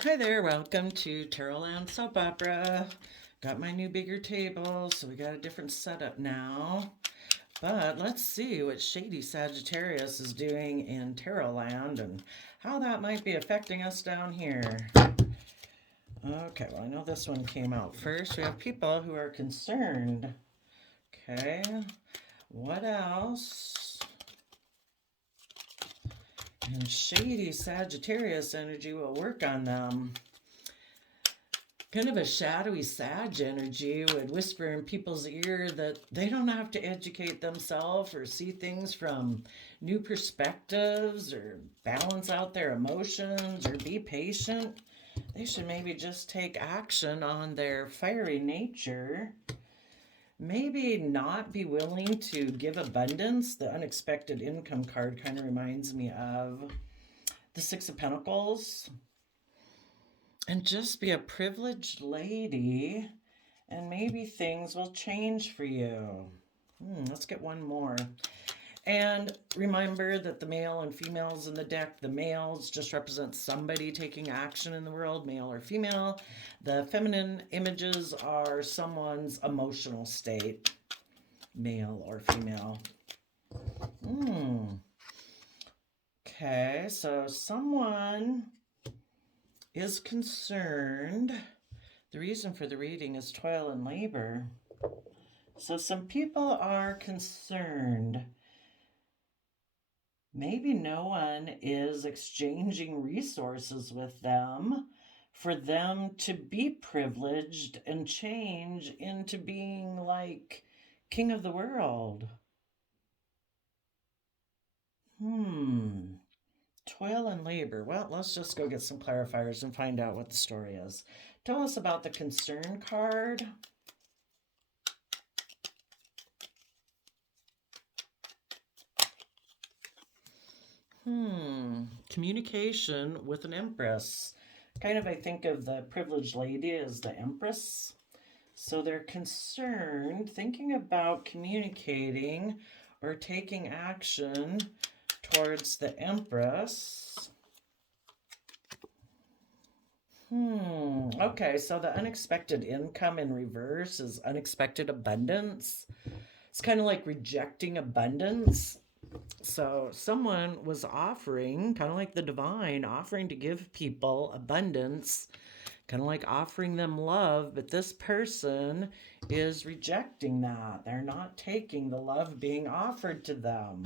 Hi there, welcome to Tarotland Soap Opera. Got my new bigger table, so we got a different setup now. But let's see what Shady Sagittarius is doing in Tarotland and how that might be affecting us down here. Okay, well, I know this one came out first. We have people who are concerned. Okay, what else? And Shady Sagittarius energy will work on them. Kind of a shadowy Sag energy would whisper in people's ear that they don't have to educate themselves or see things from new perspectives or balance out their emotions or be patient. They should maybe just take action on their fiery nature. Maybe not be willing to give abundance. The unexpected income card kind of reminds me of the Six of Pentacles. And just be a privileged lady, and maybe things will change for you. Let's get one more. And remember that the male and females in the deck, the males just represent somebody taking action in the world, male or female. The feminine images are someone's emotional state, male or female. Okay, so someone is concerned. The reason for the reading is toil and labor. So some people are concerned. Maybe no one is exchanging resources with them for them to be privileged and change into being like king of the world. Toil and labor. Well, let's just go get some clarifiers and find out what the story is. Tell us about the concern card. Communication with an empress. Kind of, I think of the privileged lady as the empress. So they're concerned, thinking about communicating or taking action towards the empress. Okay, so the unexpected income in reverse is unexpected abundance. It's kind of like rejecting abundance. So someone was offering, kind of like the divine, offering to give people abundance, kind of like offering them love, but this person is rejecting that. They're not taking the love being offered to them.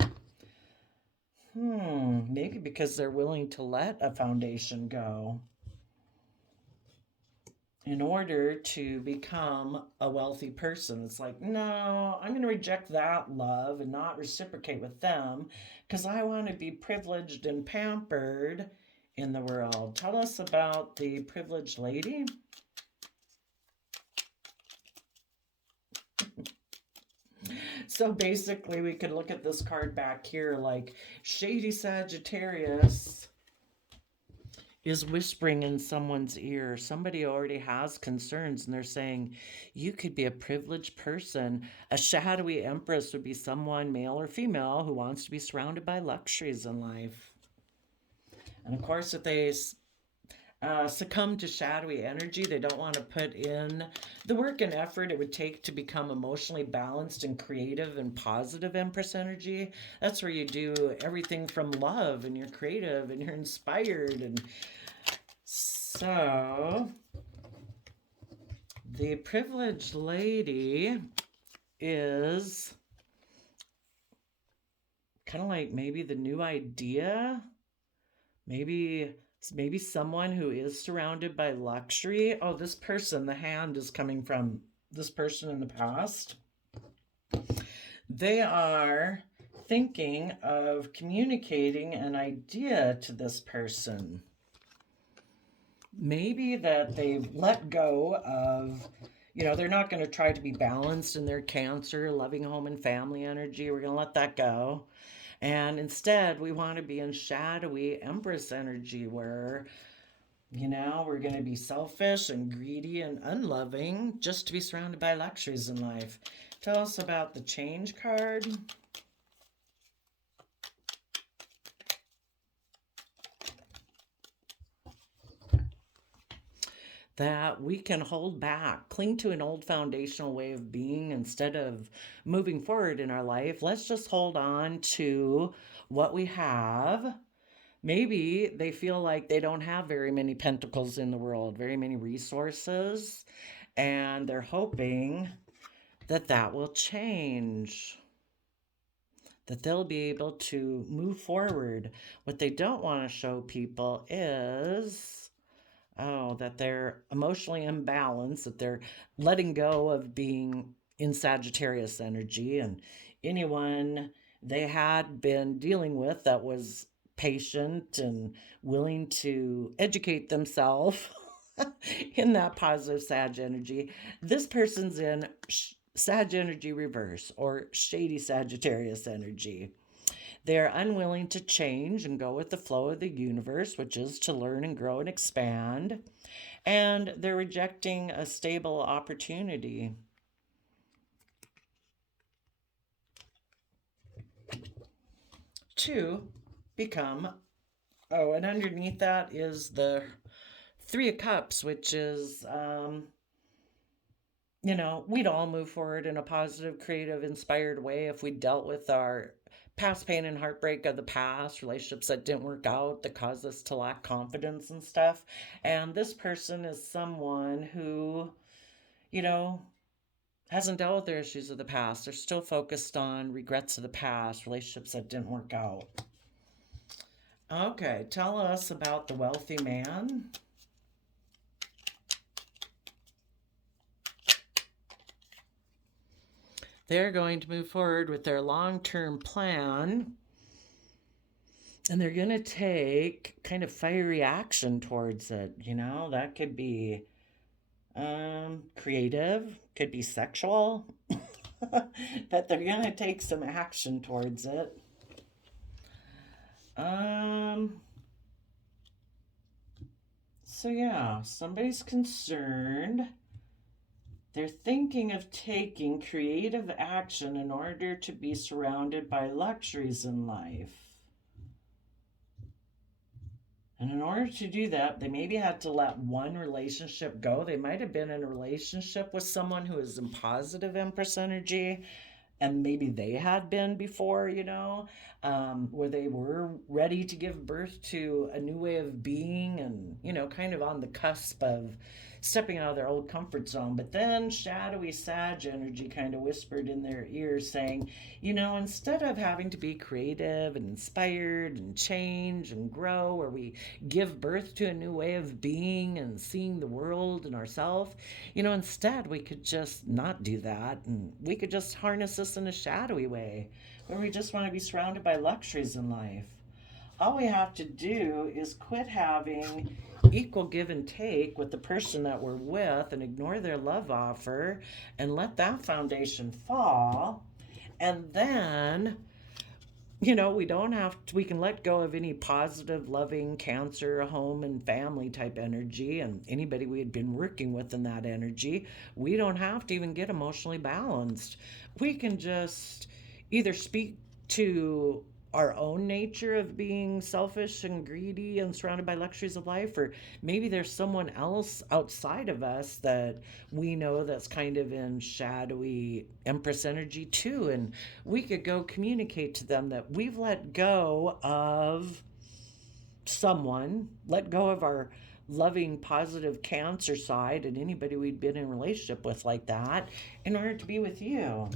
Maybe because they're willing to let a foundation go in order to become a wealthy person. It's like, no, I'm going to reject that love and not reciprocate with them because I want to be privileged and pampered in the world. Tell us about the privileged lady. So basically, we could look at this card back here like Shady Sagittarius is whispering in someone's ear. Somebody already has concerns and they're saying, you could be a privileged person. A shadowy empress would be someone, male or female, who wants to be surrounded by luxuries in life. And of course, if they succumb to shadowy energy, they don't want to put in the work and effort it would take to become emotionally balanced and creative and positive empress energy. That's where you do everything from love and you're creative and you're inspired. And so the privileged lady is kind of like maybe the new idea, maybe someone who is surrounded by luxury. Oh, this person, the hand is coming from this person in the past. They are thinking of communicating an idea to this person. Maybe that they've let go of, they're not going to try to be balanced in their Cancer, loving home and family energy. We're going to let that go. And instead, we want to be in shadowy Empress energy where, we're going to be selfish and greedy and unloving just to be surrounded by luxuries in life. Tell us about the change card. that we can hold back, cling to an old foundational way of being instead of moving forward in our life. Let's just hold on to what we have. Maybe they feel like they don't have very many pentacles in the world, very many resources, and they're hoping that that will change, that they'll be able to move forward. What they don't want to show people is, oh, that they're emotionally imbalanced, that they're letting go of being in Sagittarius energy, and anyone they had been dealing with that was patient and willing to educate themselves in that positive Sag energy, this person's in Sag energy reverse or shady Sagittarius energy. They're unwilling to change and go with the flow of the universe, which is to learn and grow and expand. And they're rejecting a stable opportunity. To become, oh, and underneath that is the Three of Cups, which is, we'd all move forward in a positive, creative, inspired way if we dealt with our past pain and heartbreak of the past, relationships that didn't work out, that caused us to lack confidence and stuff. And this person is someone who, hasn't dealt with their issues of the past. They're still focused on regrets of the past, relationships that didn't work out. Okay, tell us about the wealthy man. They're going to move forward with their long-term plan, and they're going to take kind of fiery action towards it. That could be creative, could be sexual, but they're going to take some action towards it. So yeah, somebody's concerned. They're thinking of taking creative action in order to be surrounded by luxuries in life. And in order to do that, they maybe had to let one relationship go. They might have been in a relationship with someone who is in positive Empress energy, and maybe they had been before, where they were ready to give birth to a new way of being and, kind of on the cusp of stepping out of their old comfort zone. But then shadowy Sag energy kind of whispered in their ears saying, instead of having to be creative and inspired and change and grow, where we give birth to a new way of being and seeing the world and ourselves, instead we could just not do that, and we could just harness this in a shadowy way where we just want to be surrounded by luxuries in life. All we have to do is quit having equal give and take with the person that we're with and ignore their love offer and let that foundation fall. And then, we can let go of any positive, loving, Cancer, home, and family type energy and anybody we had been working with in that energy. We don't have to even get emotionally balanced. We can just either speak to our own nature of being selfish and greedy and surrounded by luxuries of life, or maybe there's someone else outside of us that we know that's kind of in shadowy Empress energy too, and we could go communicate to them that we've let go of someone, let go of our loving positive Cancer side and anybody we'd been in a relationship with like that in order to be with you.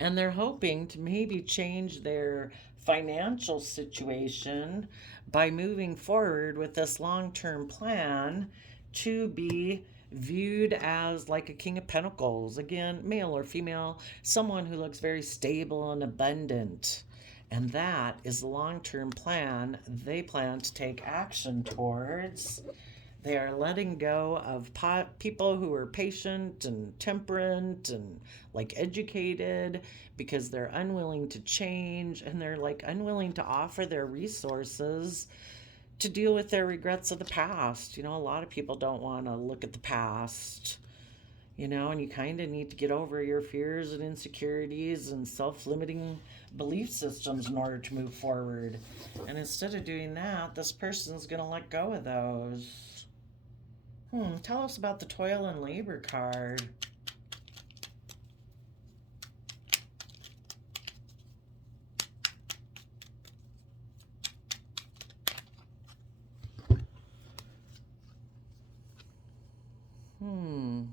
And they're hoping to maybe change their financial situation by moving forward with this long-term plan to be viewed as like a King of Pentacles, again, male or female, someone who looks very stable and abundant. And that is the long-term plan they plan to take action towards. They are letting go of people who are patient and temperate and educated, because they're unwilling to change, and they're unwilling to offer their resources to deal with their regrets of the past. A lot of people don't want to look at the past, and you kind of need to get over your fears and insecurities and self-limiting belief systems in order to move forward. And instead of doing that, this person's going to let go of those. Tell us about the toil and labor card.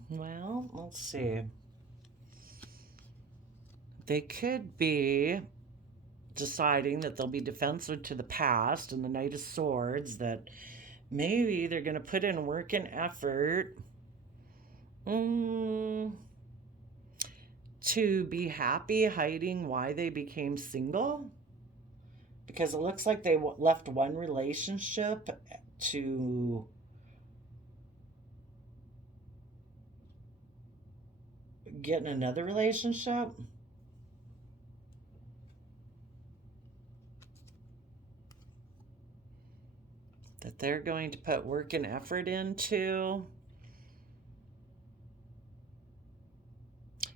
Well, let's see. They could be deciding that they'll be defensive to the past and the Knight of Swords, that maybe they're going to put in work and effort to be happy hiding why they became single. Because it looks like they left one relationship to get in another relationship. That they're going to put work and effort into.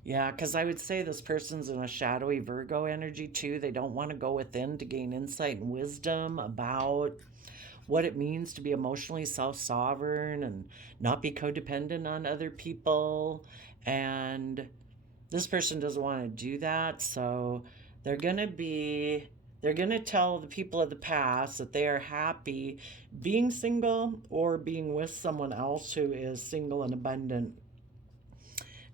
Yeah, because I would say this person's in a shadowy Virgo energy too. They don't want to go within to gain insight and wisdom about what it means to be emotionally self-sovereign and not be codependent on other people. And this person doesn't want to do that, so they're going to tell the people of the past that they are happy being single or being with someone else who is single and abundant.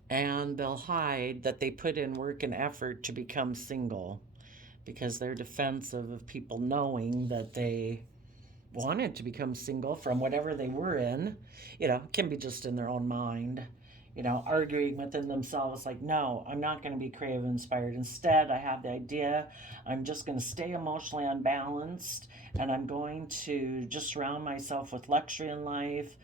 And they'll hide that they put in work and effort to become single because they're defensive of people knowing that they wanted to become single from whatever they were in. It can be just in their own mind, arguing within themselves like, no, I'm not going to be creative inspired. Instead, I have the idea I'm just going to stay emotionally unbalanced and I'm going to just surround myself with luxury in life.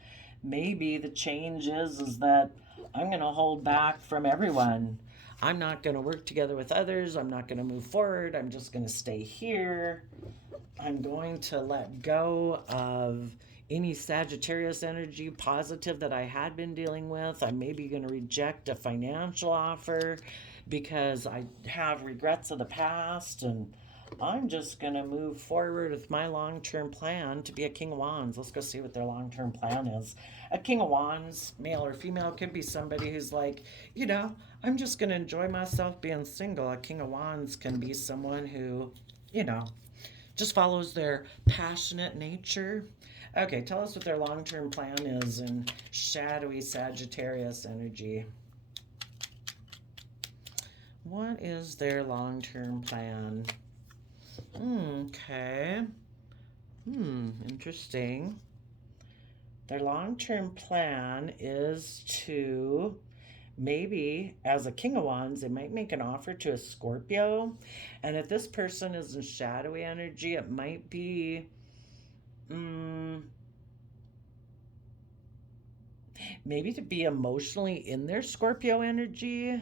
Maybe the change is that I'm going to hold back from everyone. I'm not going to work together with others. I'm not going to move forward. I'm just going to stay here. I'm going to let go of any Sagittarius energy positive that I had been dealing with. I'm maybe going to reject a financial offer because I have regrets of the past, and I'm just going to move forward with my long-term plan to be a King of Wands. Let's go see what their long-term plan is. A King of Wands, male or female, could be somebody who's like, I'm just going to enjoy myself being single. A King of Wands can be someone who, just follows their passionate nature. Okay, tell us what their long-term plan is in shadowy Sagittarius energy. What is their long-term plan? Okay. Interesting. Their long-term plan is to maybe, as a King of Wands, they might make an offer to a Scorpio. And if this person is in shadowy energy, it might be maybe to be emotionally in their Scorpio energy.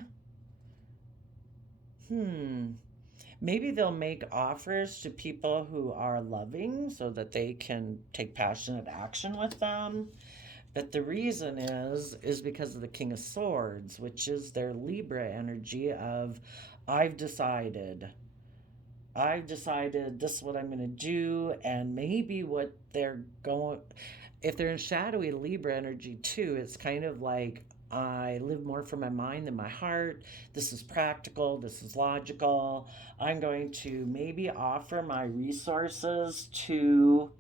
Maybe they'll make offers to people who are loving so that they can take passionate action with them. But the reason is because of the King of Swords, which is their Libra energy of, I've decided this is what I'm going to do. And maybe what they're going, if they're in shadowy Libra energy too, it's kind of like, I live more from my mind than my heart. This is practical. This is logical. I'm going to maybe offer my resources to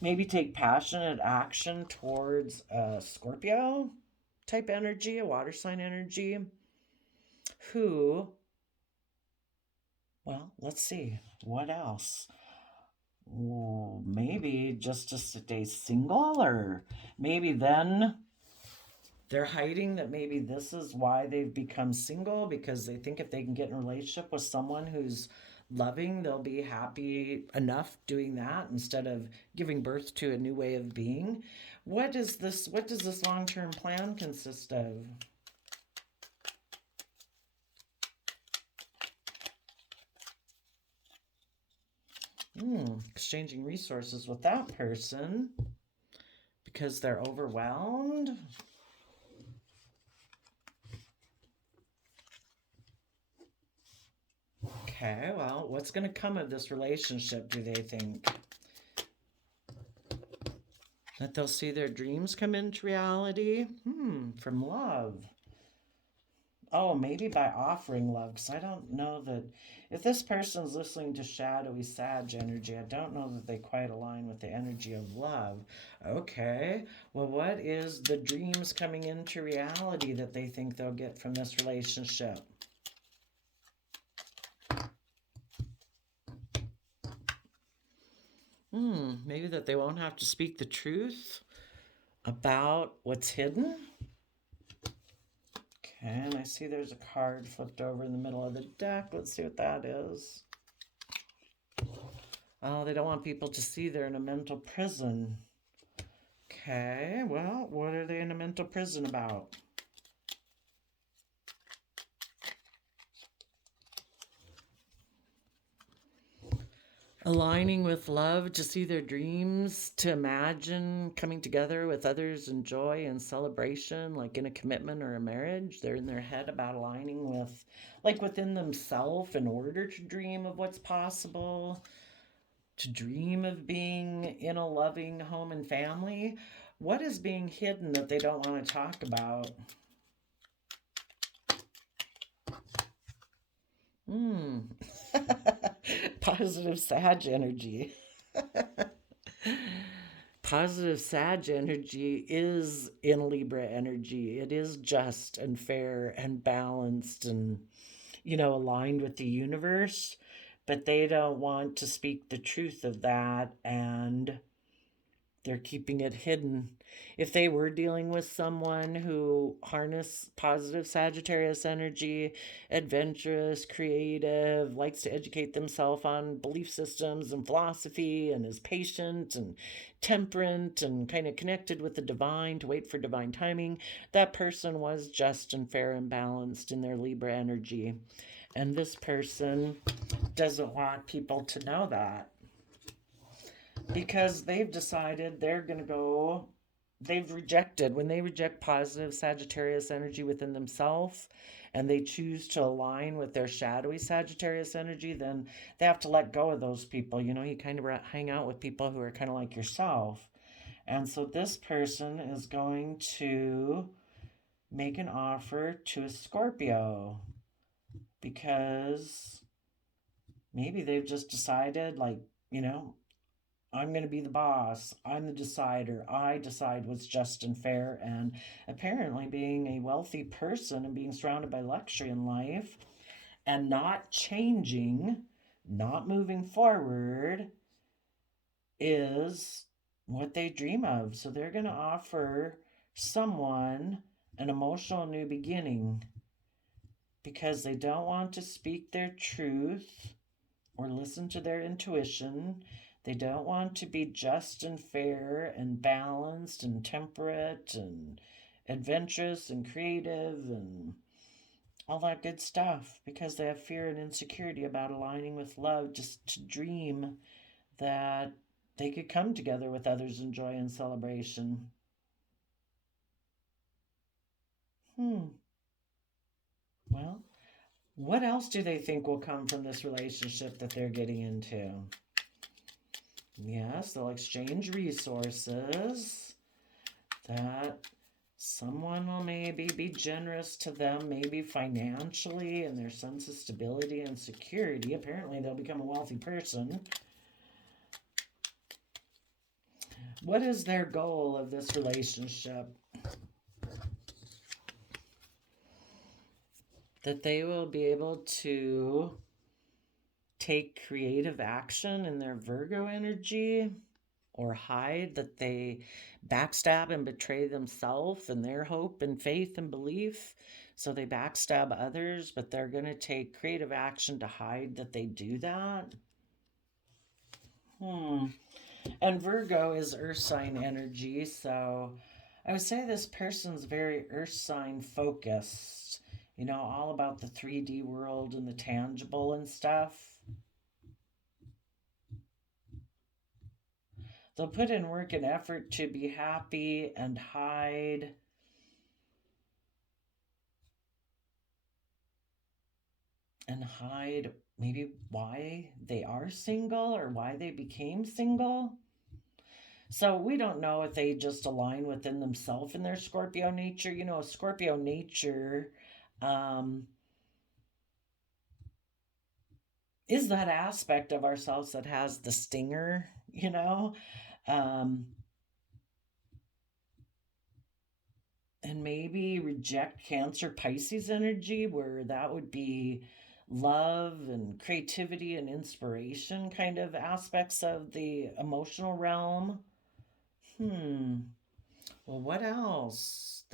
maybe take passionate action towards a Scorpio type energy, a water sign energy, who, well, let's see, what else? Maybe just to stay single, or maybe then they're hiding that maybe this is why they've become single, because they think if they can get in a relationship with someone who's loving, they'll be happy enough doing that instead of giving birth to a new way of being. What does this long-term plan consist of? Exchanging resources with that person because they're overwhelmed. Okay, well, what's going to come of this relationship, do they think? That they'll see their dreams come into reality. From love. Oh, maybe by offering love, because I don't know that if this person's listening to shadowy Sag energy, I don't know that they quite align with the energy of love. Okay, well, what is the dreams coming into reality that they think they'll get from this relationship? Maybe that they won't have to speak the truth about what's hidden. Okay, and I see there's a card flipped over in the middle of the deck. Let's see what that is. Oh, they don't want people to see they're in a mental prison. Okay, well, what are they in a mental prison about? Aligning with love to see their dreams, to imagine coming together with others in joy and celebration, like in a commitment or a marriage. They're in their head about aligning with, like within themselves, in order to dream of what's possible, to dream of being in a loving home and family. What is being hidden that they don't want to talk about? Positive Sag energy. Positive Sag energy is in Libra energy. It is just and fair and balanced and, aligned with the universe. But they don't want to speak the truth of that, and they're keeping it hidden. If they were dealing with someone who harness positive Sagittarius energy, adventurous, creative, likes to educate themselves on belief systems and philosophy, and is patient and temperate and kind of connected with the divine to wait for divine timing, that person was just and fair and balanced in their Libra energy. And this person doesn't want people to know that, because they've decided they're going to go, they've rejected, when they reject positive Sagittarius energy within themselves and they choose to align with their shadowy Sagittarius energy, then they have to let go of those people. You kind of hang out with people who are kind of like yourself. And so this person is going to make an offer to a Scorpio, because maybe they've just decided, like, I'm going to be the boss. I'm the decider. I decide what's just and fair. And apparently, being a wealthy person and being surrounded by luxury in life and not changing, not moving forward, is what they dream of. So they're going to offer someone an emotional new beginning, because they don't want to speak their truth or listen to their intuition. They don't want to be just and fair and balanced and temperate and adventurous and creative and all that good stuff, because they have fear and insecurity about aligning with love, just to dream that they could come together with others in joy and celebration. Well, what else do they think will come from this relationship that they're getting into? Yes, they'll exchange resources. That someone will maybe be generous to them, maybe financially, and their sense of stability and security. Apparently, they'll become a wealthy person. What is their goal of this relationship? That they will be able to take creative action in their Virgo energy, or hide, that they backstab and betray themselves and their hope and faith and belief. So they backstab others, but they're going to take creative action to hide that they do that. And Virgo is earth sign energy, so I would say this person's very earth sign focused, all about the 3D world and the tangible and stuff. They'll put in work and effort to be happy and hide maybe why they are single or why they became single. So we don't know if they just align within themselves in their Scorpio nature. Scorpio nature um, is that aspect of ourselves that has the stinger. Um, and maybe reject Cancer Pisces energy, where that would be love and creativity and inspiration kind of aspects of the emotional realm. Hmm. Well, what else?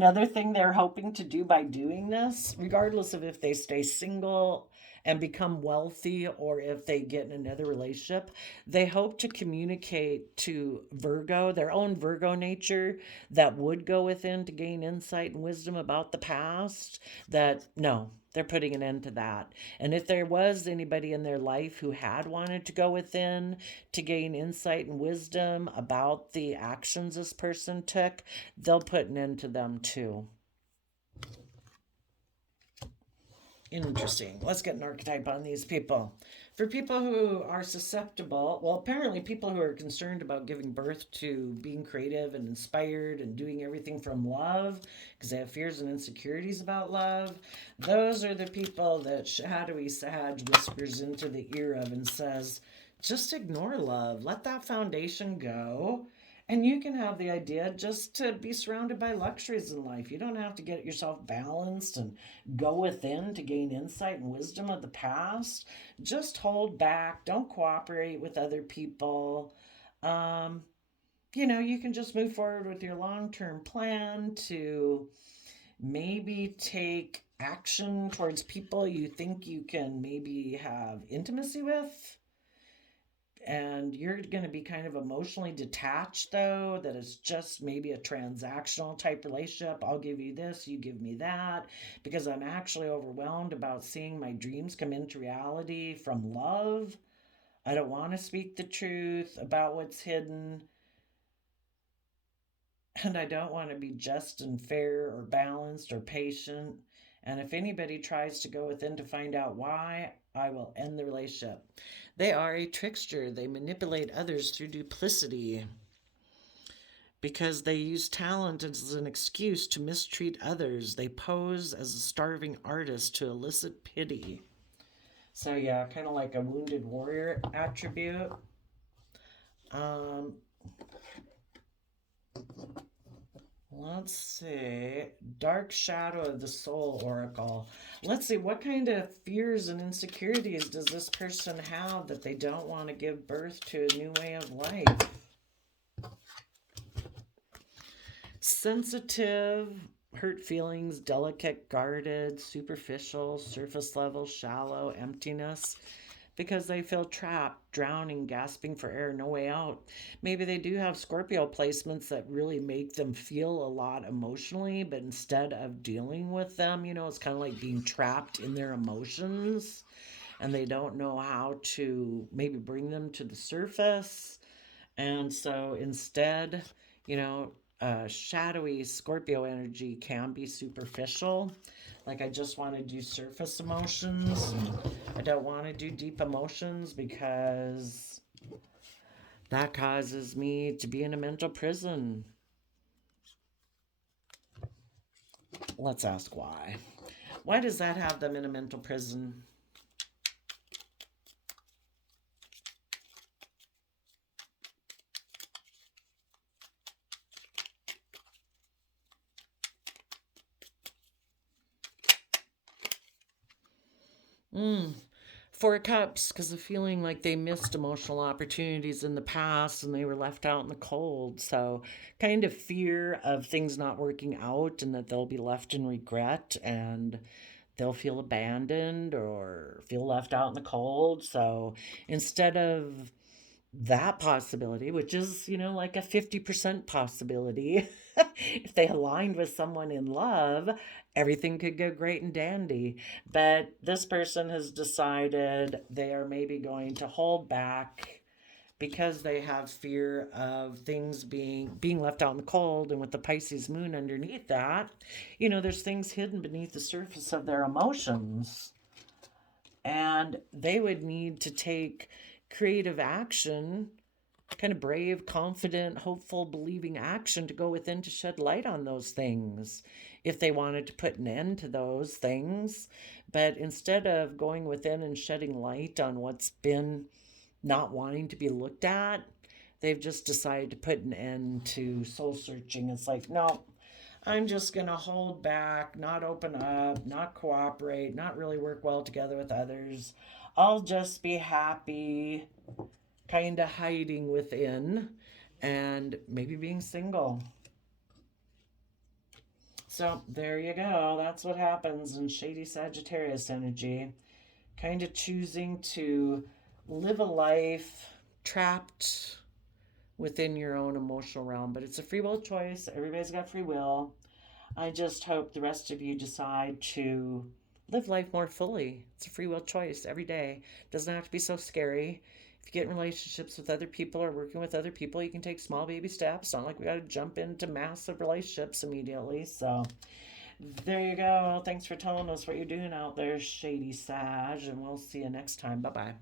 Another thing they're hoping to do by doing this, regardless of if they stay single and become wealthy or if they get in another relationship, they hope to communicate to Virgo, their own Virgo nature, that would go within to gain insight and wisdom about the past. That no, they're putting an end to that. And if there was anybody in their life who had wanted to go within to gain insight and wisdom about the actions this person took, they'll put an end to them too. Interesting. Let's get an archetype on these people. For people who are susceptible, well, apparently people who are concerned about giving birth to being creative and inspired and doing everything from love because they have fears and insecurities about love, those are the people that shadowy Sag whispers into the ear of and says, just ignore love, let that foundation go. And you can have the idea just to be surrounded by luxuries in life. You don't have to get yourself balanced and go within to gain insight and wisdom of the past. Just hold back. Don't cooperate with other people. Um, you can just move forward with your long term plan to maybe take action towards people you think you can maybe have intimacy with. And you're going to be kind of emotionally detached, though, that it's just maybe a transactional type relationship. I'll give you this, you give me that, because I'm actually overwhelmed about seeing my dreams come into reality from love. I don't want to speak the truth about what's hidden, and I don't want to be just and fair or balanced or patient. And if anybody tries to go within to find out why, I will end the relationship. They are a trickster. They manipulate others through duplicity because they use talent as an excuse to mistreat others. They pose as a starving artist to elicit pity. So, yeah, kind of like a wounded warrior attribute. Um, Let's see. Dark Shadow of the Soul Oracle. Let's see. What kind of fears and insecurities does this person have that they don't want to give birth to a new way of life? Sensitive, hurt feelings, delicate, guarded, superficial, surface level, shallow, emptiness, because they feel trapped, drowning, gasping for air, no way out. Maybe they do have Scorpio placements that really make them feel a lot emotionally, but instead of dealing with them, it's kind of like being trapped in their emotions and they don't know how to maybe bring them to the surface. And so instead, you know, shadowy Scorpio energy can be superficial. Like, I just want to do surface emotions. I don't want to do deep emotions because that causes me to be in a mental prison. Let's ask why. Why does that have them in a mental prison? Mm. Four Cups, because of feeling like they missed emotional opportunities in the past and they were left out in the cold. So, kind of fear of things not working out and that they'll be left in regret and they'll feel abandoned or feel left out in the cold. So, instead of that possibility, which is, like a 50% possibility, if they aligned with someone in love, everything could go great and dandy. But this person has decided they are maybe going to hold back because they have fear of things being left out in the cold. And with the Pisces moon underneath that, there's things hidden beneath the surface of their emotions, and they would need to take creative action, kind of brave, confident, hopeful, believing action to go within to shed light on those things if they wanted to put an end to those things. But instead of going within and shedding light on what's been not wanting to be looked at, they've just decided to put an end to soul searching. It's like, no, I'm just going to hold back, not open up, not cooperate, not really work well together with others. I'll just be happy, kind of hiding within, and maybe being single. So there you go. That's what happens in shady Sagittarius energy. Kind of choosing to live a life trapped within your own emotional realm. But it's a free will choice. Everybody's got free will. I just hope the rest of you decide to live life more fully. It's a free will choice every day. It doesn't have to be so scary. If you get in relationships with other people or working with other people, you can take small baby steps. Not like we got to jump into massive relationships immediately. So there you go. Thanks for telling us what you're doing out there, shady Sag, and we'll see you next time. Bye bye.